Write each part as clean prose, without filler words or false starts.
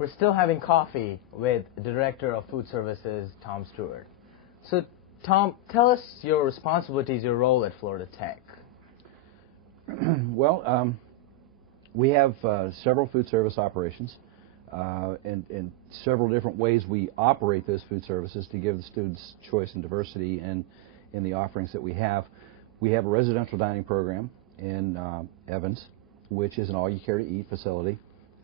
We're still having coffee with the Director of Food Services, Tom Stewart. So, Tom, tell us your responsibilities, your role at Florida Tech. Well, we have several food service operations and several different ways we operate those food services to give the students choice and diversity in the offerings that we have. We have a residential dining program in Evans, which is an all-you-care-to-eat facility.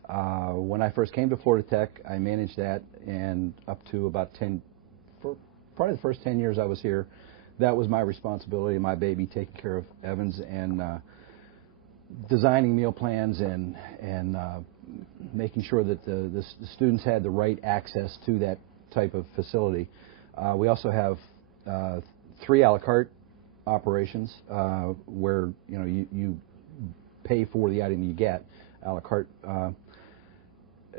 When I first came to Florida Tech, I managed that, and up to about probably the first 10 years I was here, that was my responsibility, my baby, taking care of Evans and designing meal plans and making sure that the students had the right access to that type of facility. We also have 3 a la carte operations where you pay for the item you get, a la carte,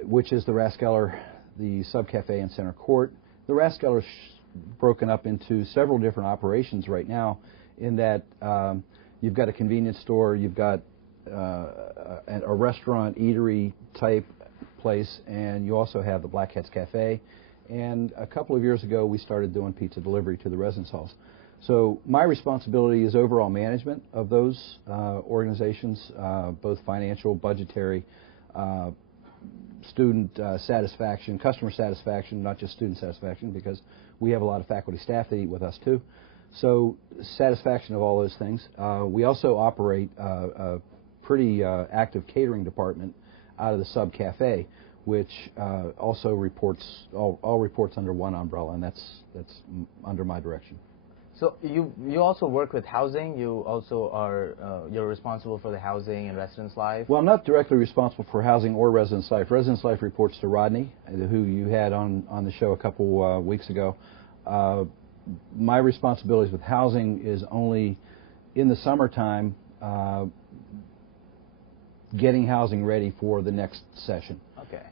which is the Rathskeller, the Sub Cafe, and Center Court. The Rathskeller is broken up into several different operations right now, in that you've got a convenience store, you've got a restaurant, eatery type place, and you also have the Black Hats Cafe. And a couple of years ago, we started doing pizza delivery to the residence halls. So my responsibility is overall management of those organizations, both financial, budgetary, student satisfaction, customer satisfaction, not just student satisfaction, because we have a lot of faculty staff that eat with us too. So satisfaction of all those things. We also operate a pretty active catering department out of the Sub Cafe, which also reports all reports under one umbrella, and that's under my direction. So you also work with housing. You also are you're responsible for the housing and residence life. Well, I'm not directly responsible for housing or residence life. Residence life reports to Rodney, who you had on the show a couple weeks ago. My responsibilities with housing is only in the summertime, getting housing ready for the next session. Okay.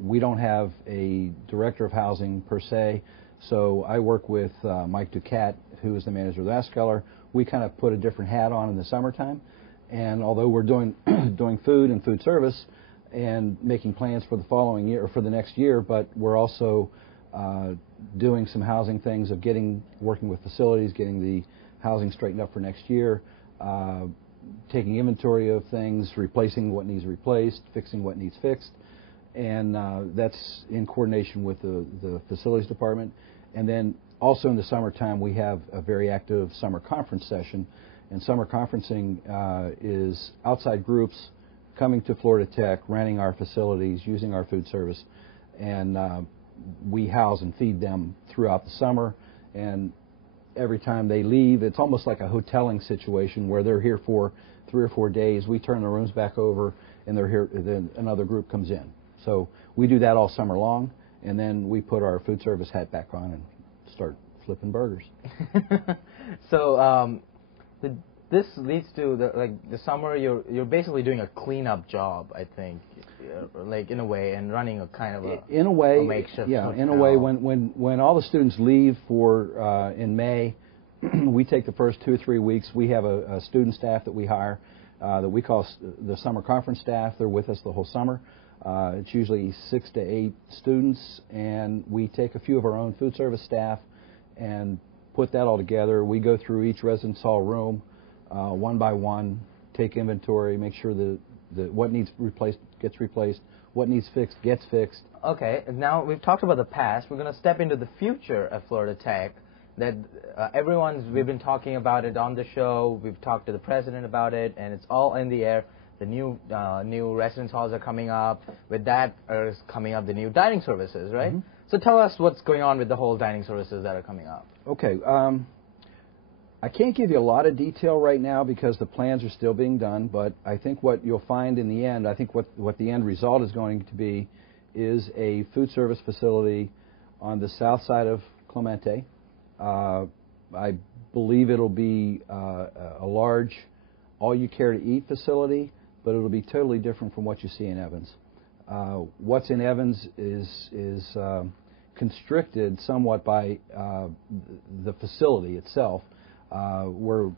We don't have a director of housing per se. So I work with Mike Ducat, who is the manager of the Rathskeller. We kind of put a different hat on in the summertime, and although we're doing food and food service and making plans for the following year or for the next year, but we're also doing some housing things of working with facilities, getting the housing straightened up for next year, taking inventory of things, replacing what needs replaced, fixing what needs fixed. And that's in coordination with the facilities department. And then also in the summertime, we have a very active summer conference session. And summer conferencing is outside groups coming to Florida Tech, renting our facilities, using our food service. And we house and feed them throughout the summer. And every time they leave, it's almost like a hoteling situation where they're here for 3 or 4 days. We turn the rooms back over, and they're here. Then another group comes in. So we do that all summer long, and then we put our food service hat back on and start flipping burgers. So this leads to the summer. You're basically doing a cleanup job, I think, like in a way, and running a kind of a makeshift. Yeah, hotel. in a way. When all the students leave for in May, we take the first 2 or 3 weeks. We have a student staff that we hire that we call the summer conference staff. They're with us the whole summer. It's usually 6 to 8 students, and we take a few of our own food service staff and put that all together. We go through each residence hall room one by one, take inventory, make sure that what needs replaced gets replaced, what needs fixed gets fixed. Okay, now we've talked about the past. We're going to step into the future at Florida Tech. That we've been talking about it on the show. We've talked to the president about it, and it's all in the air. The new residence halls are coming up. With that is coming up the new dining services, right? Mm-hmm. So tell us what's going on with the whole dining services that are coming up. Okay. I can't give you a lot of detail right now because the plans are still being done, but I think what you'll find in the end, I think what the end result is going to be is a food service facility on the south side of Clemente. I believe it'll be a large all-you-care-to-eat facility, but it'll be totally different from what you see in Evans. What's in Evans is constricted somewhat by the facility itself, where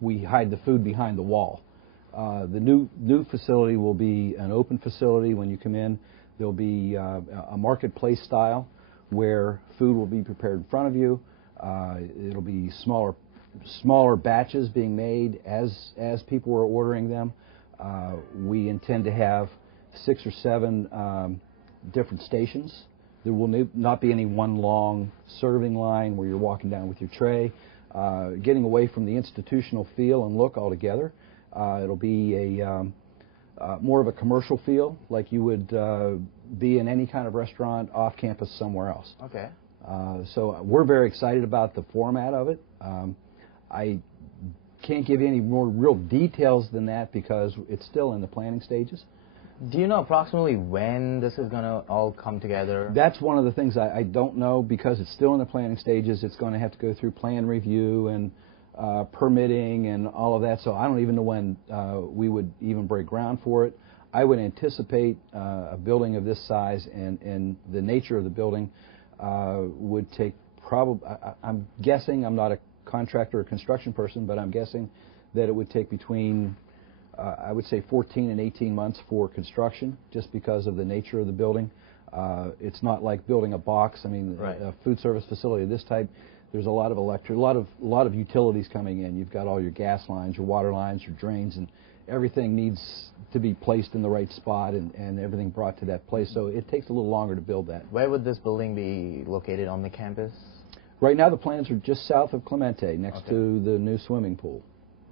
we hide the food behind the wall. The new facility will be an open facility when you come in. There'll be a marketplace style where food will be prepared in front of you. It'll be smaller batches being made as people are ordering them. We intend to have 6 or 7 different stations. There will not be any one long serving line where you're walking down with your tray. Getting away from the institutional feel and look altogether. It'll be more of a commercial feel, like you would be in any kind of restaurant off campus somewhere else. Okay. So we're very excited about the format of it. I can't give you any more real details than that because it's still in the planning stages. Do you know approximately when this is going to all come together? That's one of the things I don't know because it's still in the planning stages. It's going to have to go through plan review and permitting and all of that. So I don't even know when we would even break ground for it. I would anticipate a building of this size and the nature of the building would take probably, I'm guessing, I'm not a contractor or construction person, but I'm guessing that it would take between I would say 14 and 18 months for construction, just because of the nature of the building. It's not like building a box. I mean, right. A food service facility of this type, there's a lot of electric, a lot of utilities coming in. You've got all your gas lines, your water lines, your drains, and everything needs to be placed in the right spot and everything brought to that place. So it takes a little longer to build that. Where would this building be located on the campus? Right now, the plans are just south of Clemente, next to the new swimming pool.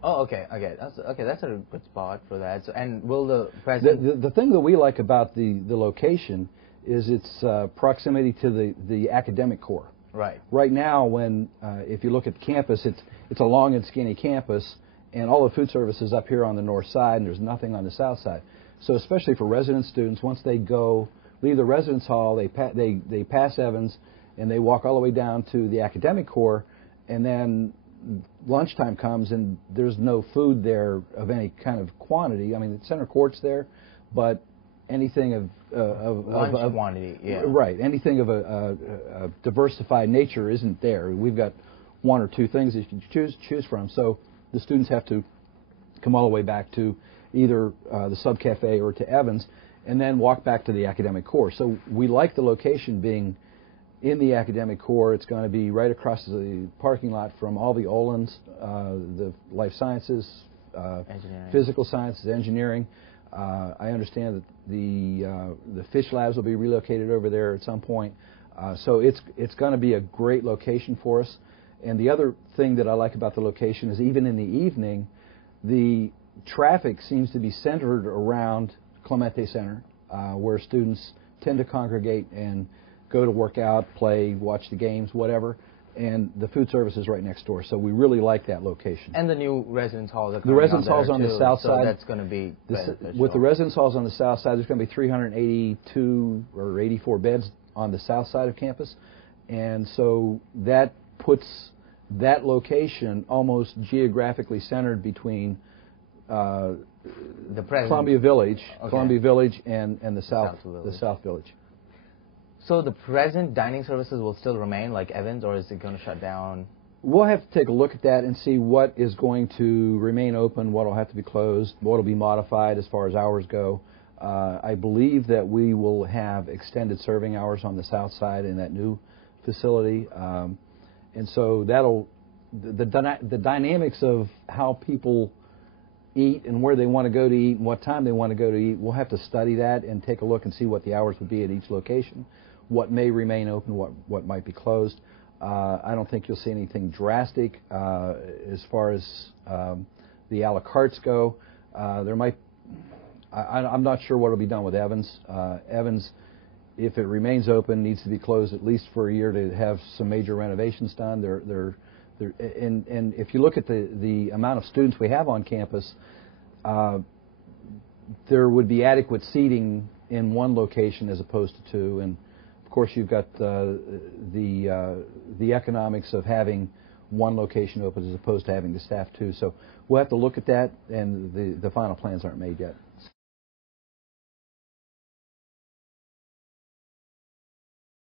Oh, okay. That's a good spot for that. So, and will the president? The thing that we like about the location is its proximity to the academic core. Right. Right now, when if you look at the campus, it's a long and skinny campus, and all the food service is up here on the north side, and there's nothing on the south side. So, especially for resident students, once they leave the residence hall, they pass Evans, and they walk all the way down to the academic core, and then lunchtime comes and there's no food there of any kind of quantity. I mean, the center court's there, but anything of lunch quantity, yeah. Right. Anything of a diversified nature isn't there. We've got 1 or 2 things that you can choose from. So the students have to come all the way back to either the sub cafe or to Evans, and then walk back to the academic core. So we like the location being in the academic core. It's going to be right across the parking lot from all the Olins, the life sciences, physical sciences, engineering. I understand that the fish labs will be relocated over there at some point. So it's going to be a great location for us. And the other thing that I like about the location is even in the evening, the traffic seems to be centered around Clemente Center, where students tend to congregate and go to work out, play, watch the games, whatever, and the food service is right next door. So we really like that location. And the new residence halls are coming. The residence halls on the south side. So that's going to be beneficial. With the residence halls on the south side, there's going to be 382 or 84 beds on the south side of campus, and so that puts that location almost geographically centered between Columbia Village, and the South Village. So the present dining services will still remain like Evans, or is it going to shut down? We'll have to take a look at that and see what is going to remain open, what will have to be closed, what will be modified as far as hours go. I believe that we will have extended serving hours on the south side in that new facility. And so the dynamics of how people eat and where they want to go to eat and what time they want to go to eat, we'll have to study that and take a look and see what the hours would be at each location, what may remain open, what might be closed. I don't think you'll see anything drastic as far as the a la cartes go. There might. I'm not sure what will be done with Evans. Evans, if it remains open, needs to be closed at least for a year to have some major renovations done. And if you look at the amount of students we have on campus, there would be adequate seating in one location as opposed to 2. And of course, you've got the economics of having one location open as opposed to having to staff 2. So we'll have to look at that, and the final plans aren't made yet.